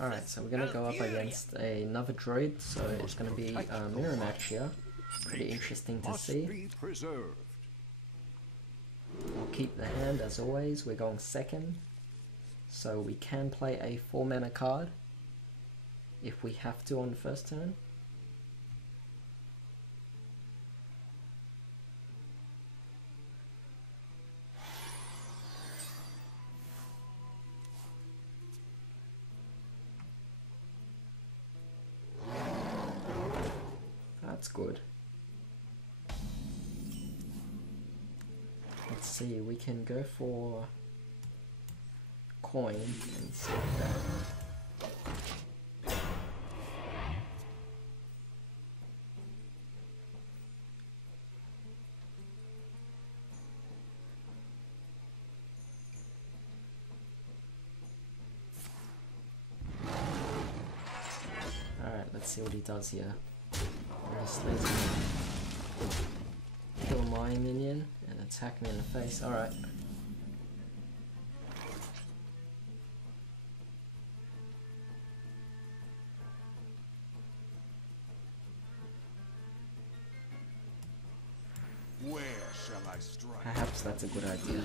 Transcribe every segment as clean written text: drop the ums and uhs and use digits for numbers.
Alright, so we're gonna go up against another Druid, so it's gonna be a mirror match here. Pretty interesting to see. I'll keep the hand as always, we're going second. So we can play a 4 mana card if we have to on the first turn. That's good. Let's see, we can go for coin and see that. Alright, let's see what he does here. Obviously, kill my minion and attack me in the face. Alright. Where shall I strike? Perhaps that's a good idea.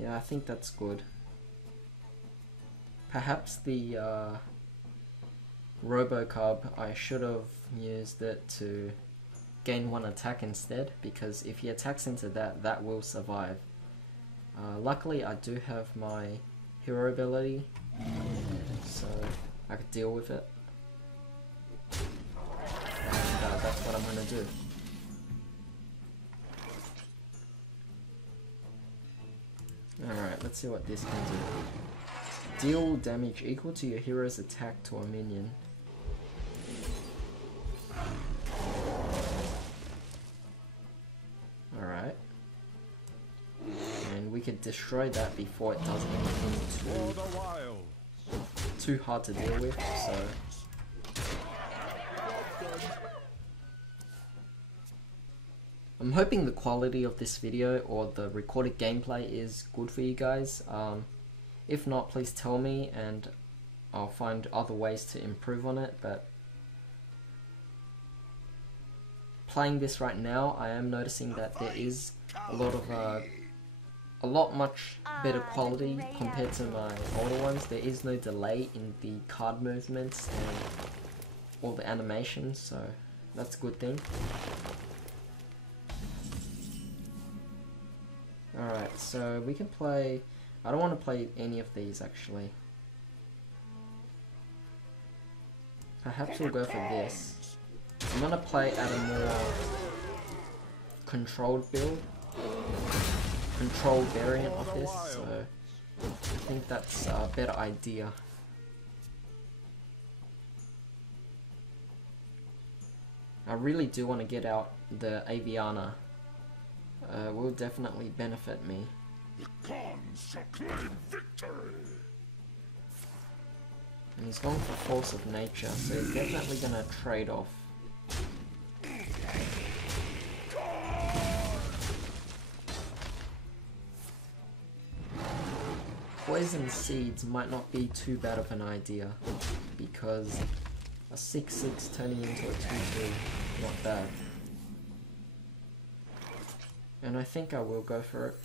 Yeah, I think that's good. Perhaps the Robocub, I should have used it to gain 1 attack instead, because if he attacks into that, that will survive. Luckily I do have my hero ability, so I could deal with it. And that's what I'm gonna do. Alright, let's see what this can do. Deal damage equal to your hero's attack to a minion. Alright. And we could destroy that before it does anything too hard to deal with, so... I'm hoping the quality of this video or the recorded gameplay is good for you guys. If not, please tell me and I'll find other ways to improve on it, but playing this right now, I am noticing that there is a lot much better quality compared to my older ones. There is no delay in the card movements and all the animations, so that's a good thing. Alright, so we can play... I don't want to play any of these actually. Perhaps we'll go for this. I'm gonna play at a more controlled build. Controlled variant of this, so I think that's a better idea. I really do want to get out the Aviana. Will definitely benefit me. And he's going for Force of Nature, so he's definitely gonna trade off. Poison Seeds might not be too bad of an idea, because a 6/6 turning into a 2/2, not bad. And I think I will go for it.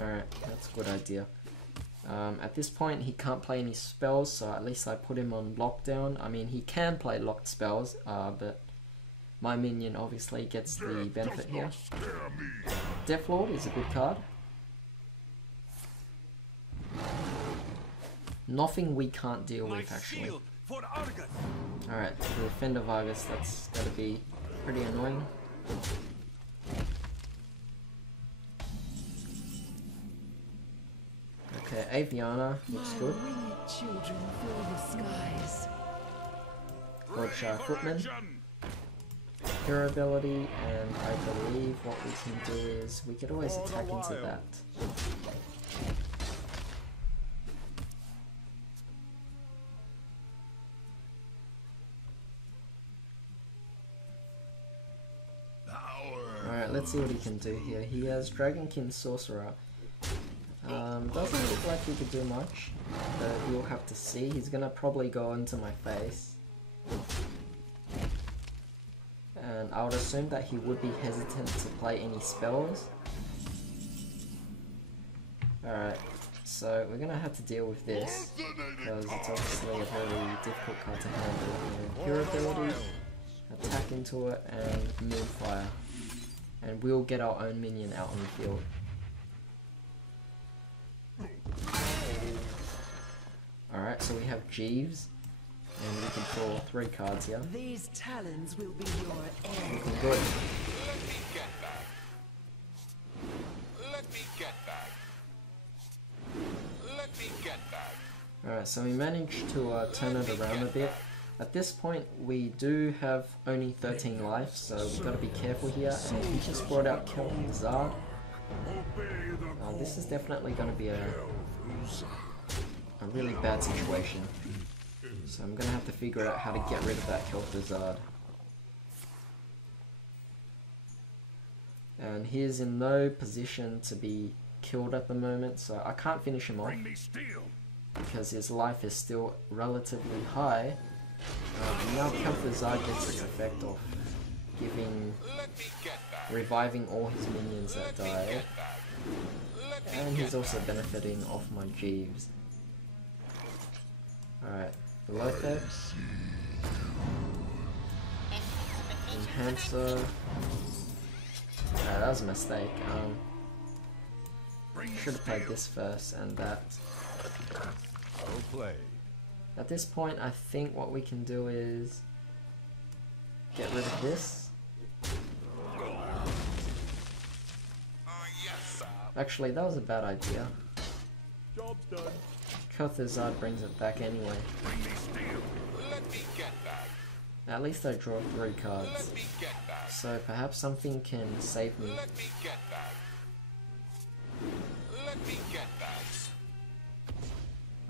Alright, that's a good idea. At this point he can't play any spells, so at least I put him on lockdown. I mean, he can play locked spells, but my minion obviously gets the benefit here. Deathlord is a good card. Nothing we can't deal with, actually. Alright, the Defender Vargas, that's gotta be pretty annoying. Okay, Aviana looks good. Godshire Footman. Hero ability, and I believe what we can do is we could always attack into that. let's see what he can do here. He has Dragonkin Sorcerer. Doesn't look like he could do much, but you'll have to see. He's gonna probably go into my face. And I would assume that he would be hesitant to play any spells. Alright, so we're gonna have to deal with this, because it's obviously a very difficult card to handle. Cure ability, attack into it, and Moonfire. And we'll get our own minion out on the field. Alright, so we have Jeeves, and we can draw 3 cards here. These talons will be your end. Looking good. Let me get back. Let me get back. Let me get back. Alright, so we managed to turn it around a bit. At this point, we do have only 13 life, so we've got to be careful here. And he just brought out Kelvin Zard. This is definitely going to be a really bad situation. So I'm going to have to figure out how to get rid of that Kel'Thuzad. And he is in no position to be killed at the moment, so I can't finish him off because his life is still relatively high. Now Kel'Thuzad gets its effect off, reviving all his minions that die, and he's also benefiting off my Jeeves. Alright, Lothep, Enhancer. That was a mistake. Should have played this first and that. At this point, I think what we can do is get rid of this. Actually, that was a bad idea. Job's done. Kel'Thuzad brings it back anyway. At least I draw 3 cards. So perhaps something can save me.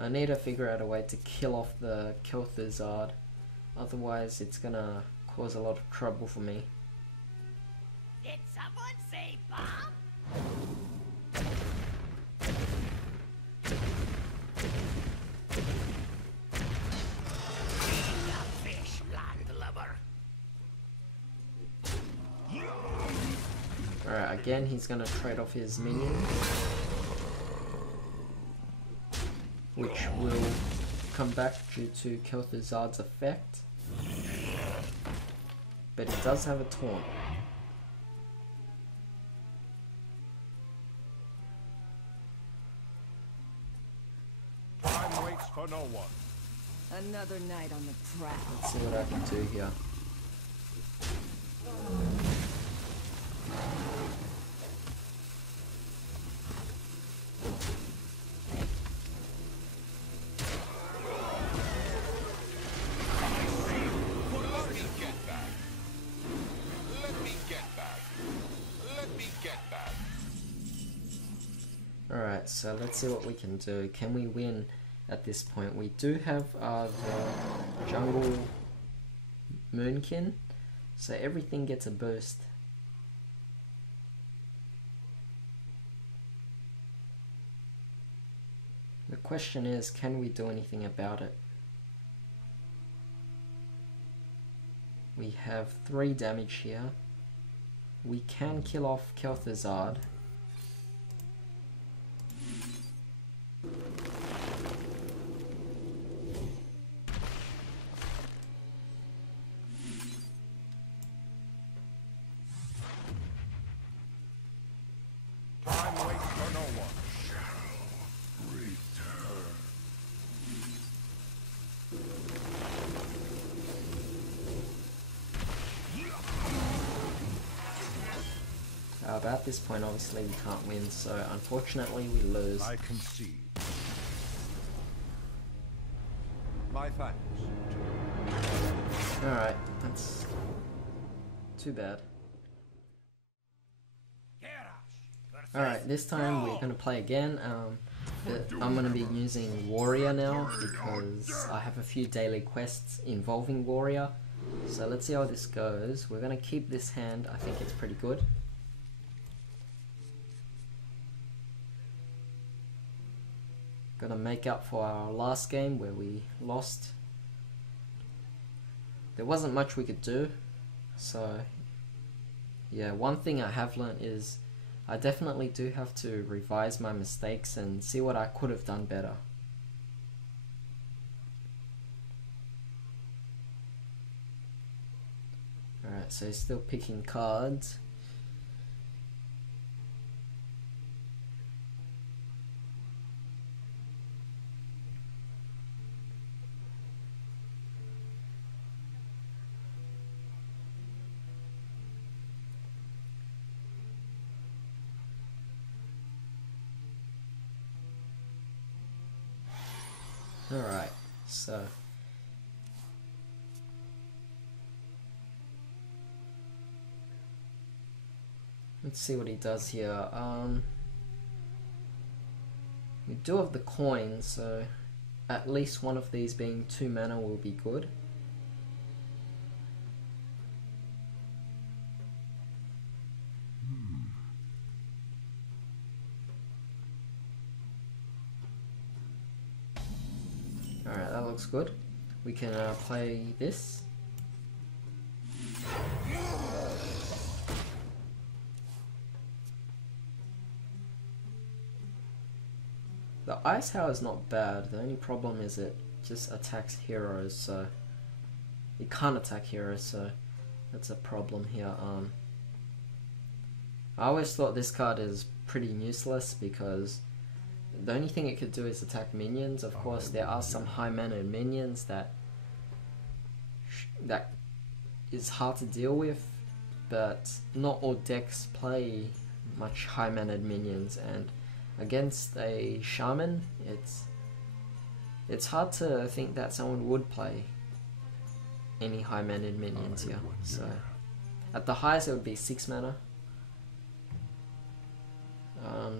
I need to figure out a way to kill off the Kel'Thuzad. Otherwise it's gonna cause a lot of trouble for me. Did someone say bomb? Alright, again he's gonna trade off his minion, which will come back due to Kel'Thuzad's effect. But he does have a taunt. Time waits for no one. Another night on the prowl. Let's see what I can do here. Alright, so let's see what we can do. Can we win at this point? We do have the jungle Moonkin, so everything gets a boost. The question is, can we do anything about it? We have 3 damage here. We can kill off Kel'Thuzad. Time waits for no one. At this point, obviously, we can't win, so unfortunately, we lose. I concede. My thanks. Alright, that's too bad. Alright, this time we're going to play again. But I'm going to be using Warrior now because I have a few daily quests involving Warrior. So let's see how this goes. We're going to keep this hand. I think it's pretty good. Gonna make up for our last game where we lost. There wasn't much we could do, so yeah, one thing I have learnt is I definitely do have to revise my mistakes and see what I could have done better. Alright, so he's still picking cards. Alright, so let's see what he does here. We do have the coin, so at least one of these being 2 mana will be good. Alright, that looks good. We can play this. The Ice Howl is not bad. The only problem is it just attacks heroes, so you can't attack heroes, so that's a problem here. I always thought this card is pretty useless because the only thing it could do is attack minions. Of course, there are some high-mannered minions that is hard to deal with, but not all decks play much high-mannered minions, and against a Shaman, it's hard to think that someone would play any high-mannered minions here. So at the highest it would be 6 mana.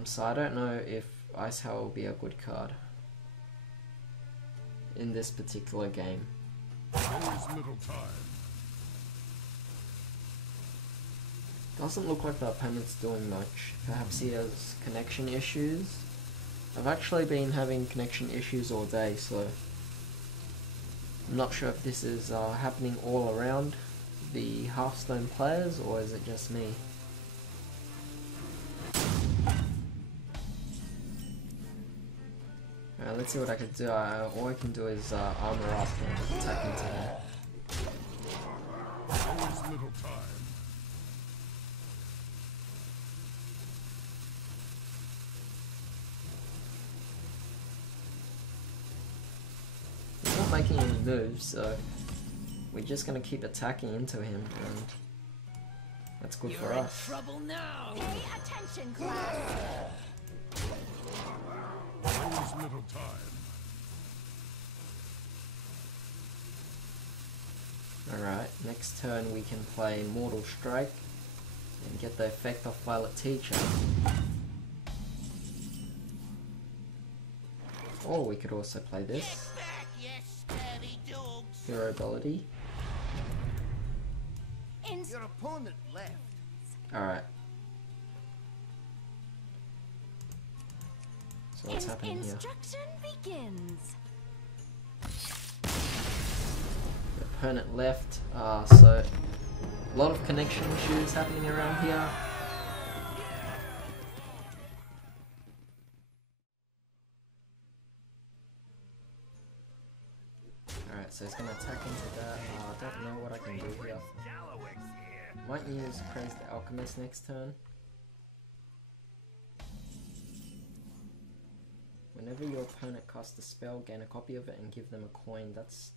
So I don't know if Ice Howl will be a good card in this particular game. Doesn't look like the opponent's doing much. Perhaps he has connection issues. I've actually been having connection issues all day, so I'm not sure if this is happening all around the Hearthstone players, or is it just me? Alright, let's see what I can do. All I can do is armor up and attack into him. He's not making any moves, so we're just gonna keep attacking into him, and that's good for us. Trouble now. Pay attention, class. Little time. Alright, next turn we can play Mortal Strike and get the effect of Violet Teacher. Or we could also play this. Hero ability. Your opponent left. Alright. So what's happening here? Instruction begins. The opponent left, so a lot of connection issues happening around here. Alright, so he's gonna attack into that. I don't know what I can do here. Might use Praise the Alchemist next turn. Whenever your opponent casts a spell, gain a copy of it and give them a coin. That's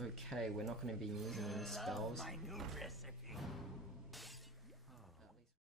okay. We're not going to be using any spells.